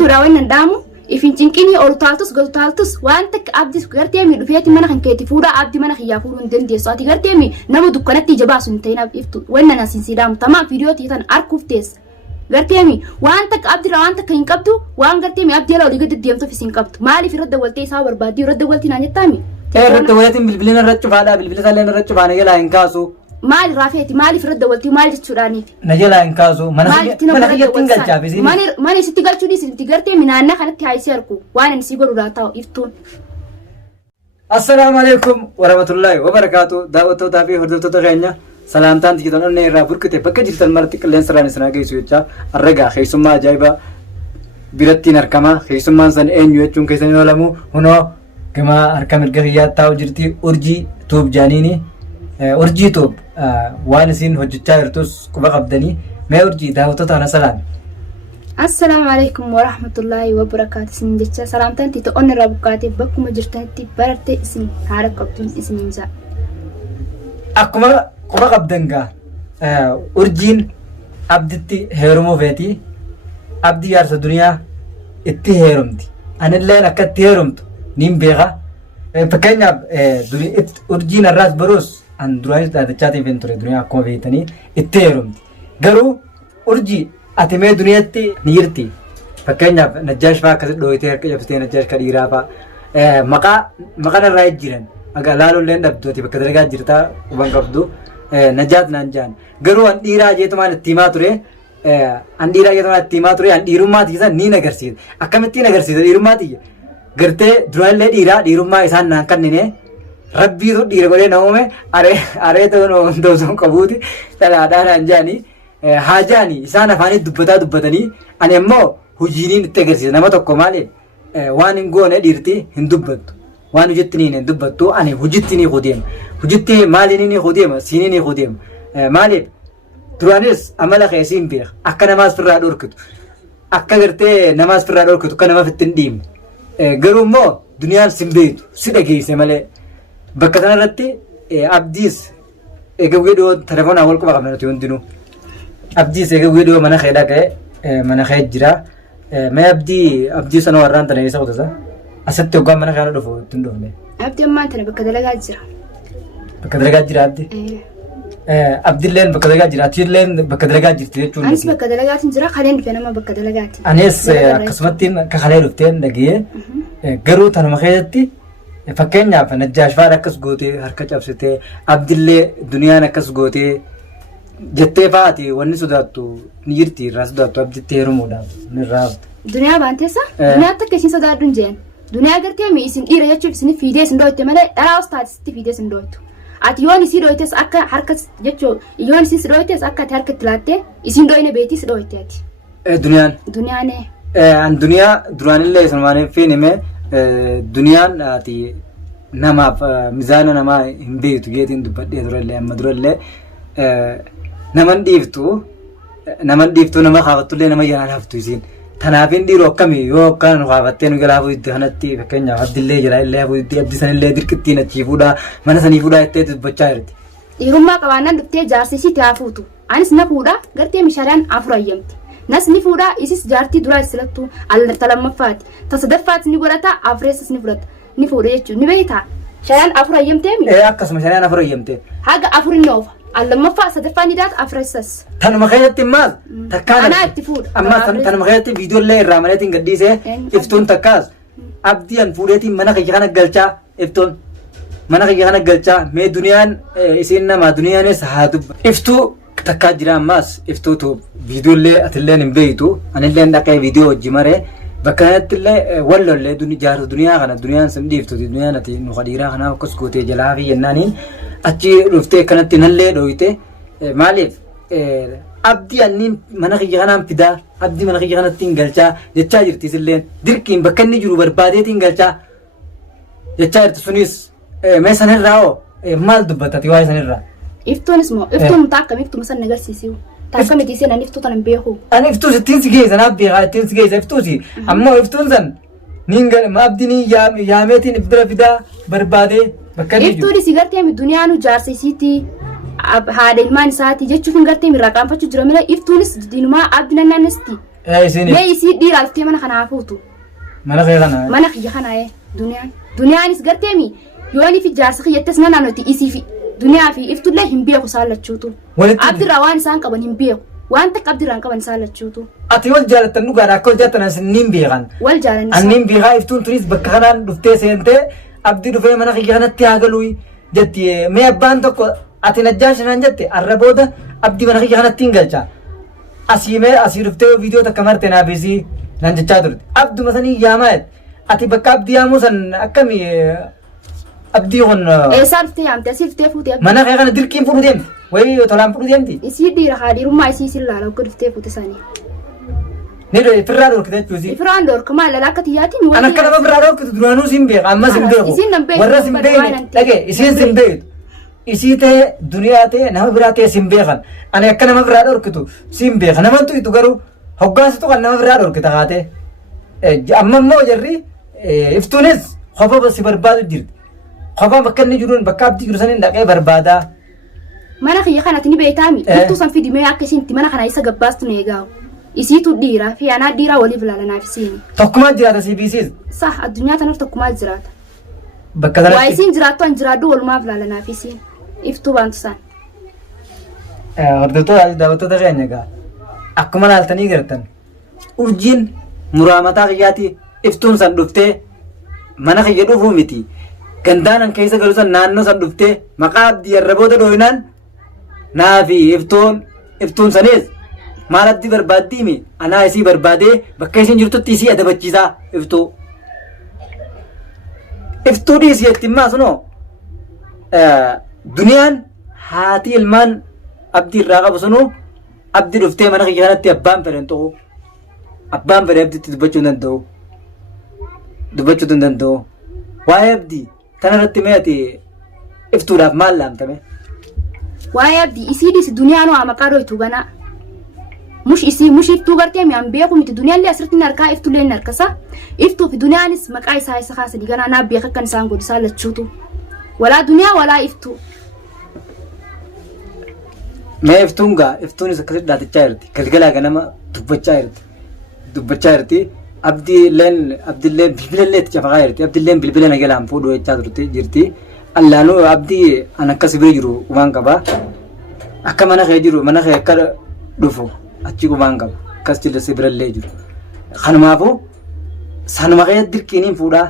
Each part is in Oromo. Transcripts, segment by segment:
Turaawwan danda'amu ifin cinqinii ol taaltus gol taaltus waan takka abdii gartee mi dhufeeti mana kan keeti fuudhaa abdii mana kiyyaa fuudhuu hin dandeessu ati gartee mi nama dukkanatti jabaasu hin ta'in iftu wanna nasin sidaamu tamaa viidiyoo tiitan arkuuf teessa gartee mi waan takka abdii waan takka hin qabdu waan gartee mi abdii ala olii gadi deemtuuf isin qabdu maaliif irra dawwaltee isaa barbaadii irra dawwaltii naan jettaami irra dawwaltiin bilbilina irra cufaadha bilbila salleen irra cufaana jalaa hin kaasu maal raafeeti maaliif irra dawwaltii maal jechuudhaaniif na jalaa hin kaasu mana kiyyattiin galchaaf isin mana sitti galchuu dhiisitti gartee minaanna kanatti haayisee arku waan inni si godhuudhaa ta'u iftuun. Assalaamu alaikum warahmatullahi wabarakatuh daawwattootaa fi hordoftoota keenya salaamtaan tikitan onnee irraa burqite bakka jirtan marti qilleensa irraan isin geessu jecha arragaa keessummaa ajaa'ibaa birattiin harkama keessummaan san eenyu jechuun keessan yoo lamu hunoo gama harka mirga kiyyaa taa'u jirti urjii tuub jaaniini urjii tuub waan isin hojjechaa jirtus quba qabdanii mee urjii daawwattoota ana salaami. Assalamu alaikum warahmatullahi wabarakatuh isin jecha salaamtaan tito onni irraa buqqaatee bakkuma jirtanitti barate isin haara qabduun isin insa. Akkuma quba qabdan gaa urjiin abditti heerumuu feeti abdii jaarsa duniyaa itti heerumti anilleen akka itti heerumtu niin beeka fakkeenyaaf urjiin irraas baruus an duraanis dhaadachaatiin fin ture duniyaa akkuma beektanii itti heerumti garuu urjii ati mee duniyaatti ni jirti fakkeenyaaf najjaash fa'aa akkasitti dhooyitee harka cabsitee najjaash ka dhiiraa fa'aa maqaan irraa jiran aga laalolleen dhabdooti bakka dalagaa jirtaa quban qabdu najaat naan jaan garuu an dhiiraa jeetumaan itti himaa ture an dhiiraa jeetumaan itti himaa ture an dhiirummaa tiisan ni agarsiisa akkamittiin agarsiisa dhiirummaa tiyya gartee duraallee dhiirummaa isaan naan kannine rabbiitu dhiira godhee na uume aree ta'uun hundoosoon qabuuti dhalaadhaa naan jaanii hajaani isaan afaanii dubbatanii ani ammoo hojiiniin itti agarsiisa nama tokko maaliif waan hin goone dhiirti hin dubbattu waan hojjettiniin hin dubbattu ani hojitti ni hudeema hojitti maaliin ni hudeema siinii ni hudeema maaliif duraanis amala keessiin beeka akka namaas firraa dhorkitu akka gartee namaas firraa dhorkitu akka namaaf ittiin dhiimu garuu immoo duniyaan sin beektu si dhageesse malee bakka sanarratti abdiis eegawwee dhiyoo telefoonaa wal quba qabna nuti hundinuu. Abdii seega wiidoo mana keedhaa ka'e mana kee jira mee abdii sana warraan tana eessa qotasa asitti hoggaan mana keedhaa dhufu ittiin dhufne. Abdii ammaan tana bakka dalagaa jira. Bakka dalagaa jira abdii. Abdiilleen bakka dalagaa jira atiilleen bakka dalagaa jirti jechuun. Anis bakka dalagaatiin jira kaleen dhufe nama bakka dalagaati. Anis akkasumatti akka kalee dhufteen dhagee garuu tanuma keessatti fakkeenyaaf najjaash fa'aa akkas gootee harka cabsitee abdiillee duniyaan akkas gootee. Jettee faati wanni sodaattu ni jirti irraa sodaattu abditti heerumuudhaaf ni raaftu. Duniyaa baanteessa? Duniyaa takka isin sodaadhu hin jeen. Duniyaa gartee mi isin dhiira jechuuf isin fiidee isin dhooyte malee dhalaa ustaatitti fiidee isin dhooytu. Ati yoon isii dhooytes akka harka jechuu yoon isin dhooytes akka ati harkatti laattee isin dhooyne beetii si dhooyte ati. Duniyaan. Duniyaanee. An duniyaa duraanillee sanumaan fiinime duniyaan ati namaaf mizaana namaa hin beektu geetiin dubbadhee durallee amma durallee naman dhiiftu nama kaafattullee nama jalaan haftu isiin tanaafin dhiiroo akkamii yoo akkaan kaafattee nu jalaa fuutti kanatti fakkeenyaaf abdillee jala illee fuutti abdi sanillee dirqittiin achii fuudhaa mana sanii fuudhaa jettee dubbachaa jirti. Dhiirummaa qabaannaan dhuftee jaarsi isii taa fuutu anis na fuudhaa gartee meeshaaleen afur ayyamti nas ni fuudhaa isis jaartii duraa isilattu ta lammaffaati ta sadaffaati ni godhata afreessas ni fudhata ni fuudha jechuun ni beektaa shayaan afur ayyamtee mi? Akkasuma shayaan afur ayyamtee. Haga afur inni oofa. Allamaffaa sadaffaan idaat afreessas. Tanuma keessatti maal takkaan anaa itti fuudha. Amma tanuma keessatti viidiyoollee irraa maleetiin gadhiisee iftuun takkaas abdiyan fuudheetiin mana kiyya kana galchaa iftuun mana kiyya kana galchaa mee duniyaan isiin namaa duniyaanis haa dubba. Iftuu takkaa jira ammaas iftuutu viidiyoollee atilleen hin beektu anilleen dhaqee viidiyoo hojii maree bakka kanatti illee wallollee jaarsa duniyaa kana duniyaan sin dhiiftuti duniyaan ati nu qadiiraa kanaaf akkas gootee jalaa fi jennaaniin achi dhuftee kanatti nallee dhooyte maaliif abdii anniin mana kiyya kanaan fidaa abdii mana kiyya kanattiin galchaa jechaa jirti isilleen dirqiin bakka inni jiru barbaadeetiin galchaa jechaa jirti sunis mee sanirraa hoo maal dubbatati waa'ee sanirraa. Iftuunis moo iftuun taakka iftuun san agarsiisiu taakka miti seen ani iftuu tan hin beeku. Ani iftuus ittiin si geessa naaf beekaa ittiin si geessa iftuusi ammoo iftuun san niin galma abdiin yaameetiin bira fidaa barbaadee. Iftuun si gartee mi duniyaanu jaarsa isiiti haadha ilmaan isaati jechuuf hin gartee mi irraa qaanfachuu jira malee iftuunis diinumaa abdi nannaanesti Isini. Mee isii dhiiraaltee mana kanaa fuutu. Mana kee kana. Mana kiyya kana duniyaan. Duniyaanis garteemi yooni fi jaarsa kiyyattes na naannoti isii fi duniyaa fi iftullee hin beeku saalachuutu. Abdirraa waan isaan qaban hin beeku. Waan takka abdirraan qaban saalachuutu. Ati wal jaalattan dhugaadha akka wal jaalatan asin beekan. Wal jaalanni. Annin beekaa iftuun turis bakka kanaan dhuftee seentee abdii dhufee mana kiyya kanatti haa galuu jetti mee abbaan tokko ati najjaashinaan jette arra booda abdii mana kiyya kanatti hin galcha. Asii mee asii dhuftee viidiyoo takka marte naafisii nan jechaa turte. Abduma sanii yaamaa ati bakka abdii yaamuu san akkamii abdii kun. Eessaa dhuftee yaamte asii dhuftee fuutee. Mana kee kana dirqiin fudhu deemti wayii tolaan fudhu deemti. Isii dhiira haadhiirummaa isii sin laala akka dhuftee fuute sanii. Ni do firraa dorkite jechuusi. Firraan dorka maal lala akka tiyyaatiin. An akka nama firraa dorkitu duraanuu sin beeka ammas hin beeku. Isin nan beeku. Warra sin beeku dhage isin sin beektu. Isii ta'e duniyaa ta'e nama biraa ta'e sin beekan. Ani akka nama firraa dorkitu sin beeka. Namantu itu garuu hoggaasitu kan nama firraa dorkita kaate. Amma immoo jarri iftuunis qofa si barbaadu jirti. Qofa bakka inni jiruun bakka abdii jiru saniin dhaqee barbaadaa. Mana kiyya kanatti ni beektaami. Iftuu san fidimee akka ishiinti mana kana isa gabbaastu na eegaa. Isiitu dhiiraa fi anaa dhiiraa waliif ilaalanaaf isiini. Tokkumaa jiraata CBCs. Sah addunyaa tanaaf tokkumaa jiraata. Bakka sanatti. Waa isiin jiraattu an jiraaddu walumaaf ilaalanaaf isiin. Iftuu baantu san. Hordoftoota daawwattoota keenya egaa akkuma laaltanii gartan urjiin muraa mataa kiyyaatti iftuun san dhuftee mana kiyya dhufuu miti. Gandaanan keessa galu san naannoo san dhuftee maqaa abdii arra booda dhooyinaan naafi iftuun sanis maal abdii barbaaddiimi anaa isii barbaadee bakka isiin jirtutti isii adabachiisaa iftuu. Iftuu dhiisii jettimmaa sunoo duniyaan haati ilmaan abdii irraa qabu sunuu abdii dhuftee mana kiyya kanatti abbaan fedhan ta'u abbaan fedhe abdiitti dubbachuu hin danda'u. Waa'ee abdii tana irratti mee ati iftuudhaaf maal laamtame? Waa'ee abdii isii dhiisi duniyaan waa maqaa dhoytu ganaa. Mush iftuu gartee mi'aan beeku miti duniyaallee asirratti hin harkaa iftullee hin harkasa. Iftuu fi duniyaanis maqaa isaa isa kaasanii ganaa naaf beeka akkan isaan godhu isaan lachuutu. Walaa duniyaa walaa iftuu. Mee iftuun gaa iftuunis akkasitti dhaatichaa jirti. Galgalaa ganama dubbachaa jirti. Abdiilleen bilbilallee itti cafaqaa jirti. Abdiilleen bilbila nagalaan fuudhuu jechaa jirti. Allaanuu abdii an akkas bira jiru waan qaba. Akka mana kee jiru mana kee akka dhufu achi waan qaba. Akkas jillasee birallee jiru. Kanumaafuu sanuma kee dirqiiniin fuudhaa.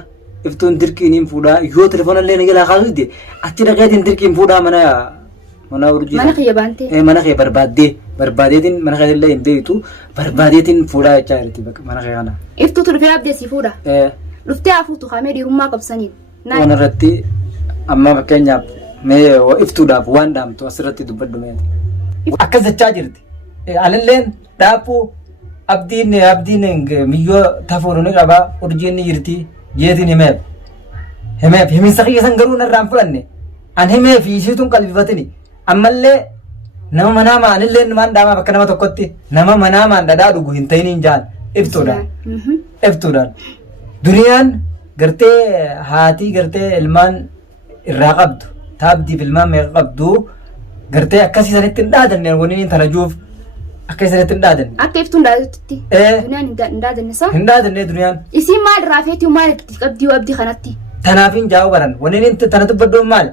Iftuun dirqiiniin fuudhaa. Yoo telefoonallee nagalaa kaasuu achi dhaqeetiin dirqiin fuudhaa mana urjii. Mana kiyya baantee. Mana kee barbaadeetiin mana kee illee hin beektu barbaadeetiin fuudhaa jechaa jirti mana kee kana. Iftuutu dhufee abdeessii fuudha. Dhuftee hafuutu kaamee dhiirummaa qabsaniin. Waan irratti amma fakkeenyaaf mee iftuudhaaf waan dhaamtu asirratti dubbadhu mee. Akkas jechaa jirti. Alilleen dhaabbuu abdiin miyyoo tafuudhu ni qabaa urjiin ni jirti jeetiin himeef. Himiinsa kiyya san garuu narraan fudhanne an himeef isiituun qalbifatini. Ammallee nama manaamaa anillee numaan dhaamaa bakka nama tokkotti nama manaamaan dhadhaa dhugu hin ta'iniin jaan iftuudhaan. Duniyaan gartee haatii gartee ilmaan irraa qabdu taabdiif ilmaan meeqa qabdu gartee akkasii sanitti hin dhaadanne waniin talajuuf akka isanitti hin dhaadanne. Akka iftuun dhaadatutti. Duniyaan hin dhaadanne saa. Hin dhaadanne duniyaan. Isiin maal irraa feetii maal itti qabdii abdii kanatti. Tanaaf hin jaa'u baran waniin tana dubbaddoon maal?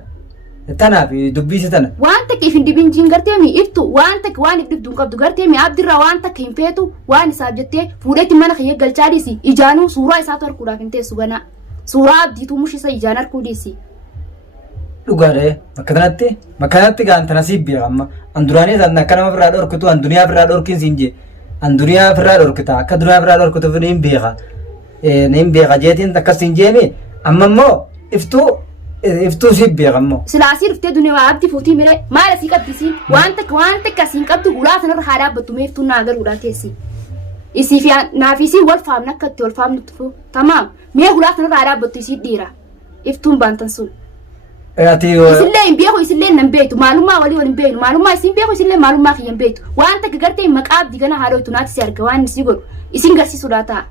Tanaaf dubbiisi tana. Waan takka if hin dibinjiin gartee mi iftu waan takka waan if dibduun qabdu gartee mi abdirraa waan takka hin feetu waan isaaf jettee fuudheetti mana kiyya galchaa dhiisi ijaanuu suuraa isaatu harkuudhaaf hin teessu ganaa. Suuraa abdiituu mushisa ijaan harkuu dhiisi. Dhugaadhee bakka kanatti gaan tana siif beeka amma an duraanii akka nama birraa dhorkitu an duniyaa birraa dhorkiin siin jee an duniyaa birraa dhorkita akka duniyaa birraa dhorkitu ni hin beeka jeetiin akkas hin jeemi amma immoo iftuu siif beeka immoo. Silaasii dhuftee duniyaa abdii fuutii miree maal asii qabdisiin waan takka asiin qabdu ulaa sanarra haa dhaabbattu mee iftuun naa galuudhaa teessi. Isii fi naafisii wal faamna akka itti wal faamnu tufu tamaam mee ulaa sanarra haa dhaabbattu isii dhiira iftuun baantan sun. Isillee hin beeku isillee nan beektu maalummaa walii waliin beeknu maalummaa isin beeku isillee maalummaa kiyyan beektu waan takka gartee maqaa abdii gana haadhoytu naati si arga waan isii godhu isin garsiisuudhaa ta'a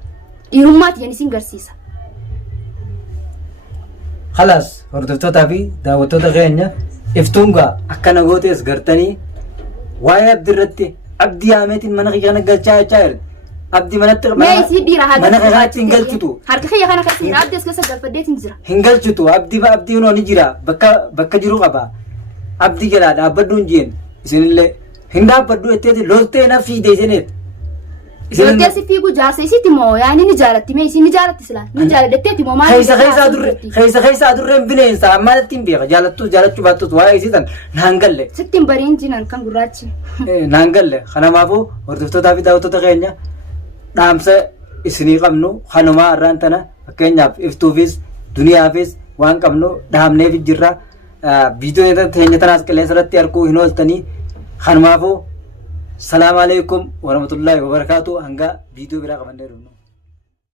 dhiirummaa tiyyan isin garsiisa. Khalaas hordoftootaa fi daawwattoota keenya iftuun gaa akkana gootees gartanii waa'ee abdii irratti abdii haameetiin mana kiyya kana galchaa jechaa jirti. abdi manatti mee isii dhiira haa mana kanaatti hin galchitu harka kiyya kana kasi abdi as keessa galfadheetiin jira hin galchitu abdi hunoo ni jira bakka jiru qaba abdi jalaa dhaabbadhu hin jeen isinillee hin dhaabbadhu jetteeti loltee na fiide isineet loltee si fiigu jaarsa isiiti moo yaani ni jaalatti mee isiin ni jaalatti silaa ni jaaladetteeti moo maal keessa adurreen bineensa ammaanatti hin beeka jaalachuu baattus waa'ee isiitan naan galle sittiin bariin jinan kan gurraachi naan galle kanamaafuu hordoftootaa fi daawwattoota keenya dhaamsa isinii qabnu kanumaa irraan tana fakkeenyaaf iftuufis duniyaafis waan qabnu dhaamneef jirra viidiyoon teenya tanaas qilleensa irratti arguu hin ooltanii kanumaafuu salaamu alaikum warahmatullahi wabarakatuh hanga viidiyoo biraa qabannee dhufnu